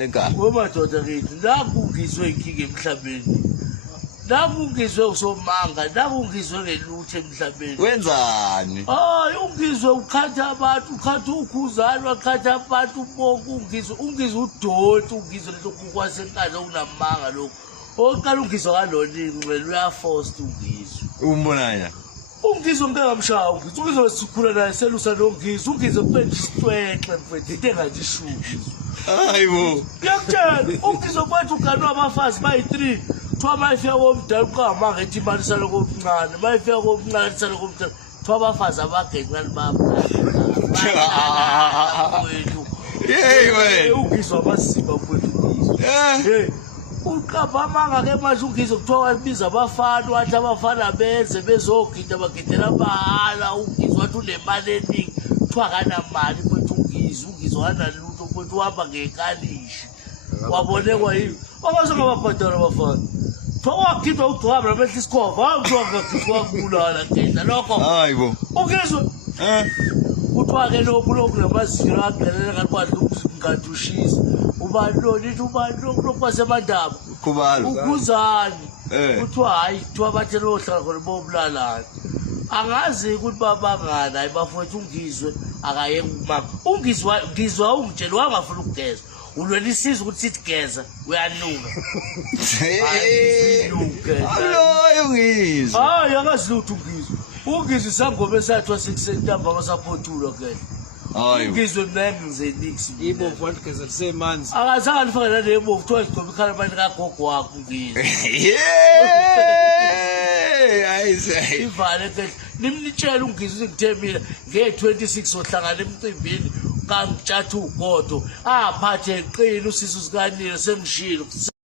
Lenka. Ngomadoda kithi nakungizwe inkinga emhlabeni. Nakungizwe usomanga, nakungizwe ngelutho emhlabeni. Wenzani? Hayi ungizwe ukhatha abantu, ukhatha ukhuzalwa, ukhatha abantu bonke ungizwe udoti, ungizwe lento kukwasenkandla okunamanga lokho. Oqala ungizwe kalolini wena uyaforce ungizwe. Umbonanya. Ungizwe ngengamshaya ungizwe sikhula naye selusa nongizwe ungizwe kuphethe isitwexe mfethu into engajishuki. Hayibo. Ngiyakutshela ungizwe kwethu uganwa abafazi bayi3 kuthiwa mayifika komdala uqamanga ethi imali saloko omncane mayifika komncane saloko omdala kuthiwa abafazi abagencane wethu Hey wena. ungizwe amasima mfethu hey uqapha amanga ke manje ungizwe kuthiwa wabiza abafana wathi abafana benze bezogida bagidela bahala ungizwe wathi unemali eningi kuthiwa akanamali mfethu ungizwe kanalutho mfethu uhamba ngekalishi wabonekwa yini abazongababhadala abafana Wakhipha ugcwaba lamehle isikhova awuzongakhiphwa kubulala ngedla lokho hayibo ungizwe kuthiwa ke lokhu namazinyo agqelele kanti ukungadushisa ubalonithi ubalokwasemandaba Khubalo ukuzani kuthiwa hayi kuthiwa bathe lohlala khona bobulalana angazi ukuthi babangana hayi bafowethu ungizwe akayeke umama ungizwa ungitshela wangafuna ukugeza ulwela isizwe ukuthi sithi geza uyanuka Alo ungizwe hayi akazilutho ungizwe isangoma esathwa sekusentamba masaphothulwa ke hayibo ungizwe mnenge ngizenix ibo vantu geza lisemanzi akazange lifake nalebo kuthiwa sigcoba ikhala manje kagogo wakho ungizwe ayise ivale ke nimnitshela ungizwe ngithe mina nge26 ohlangana emcimbini kangitshatha ugodo aphathe eqina usisu sikanile semshilo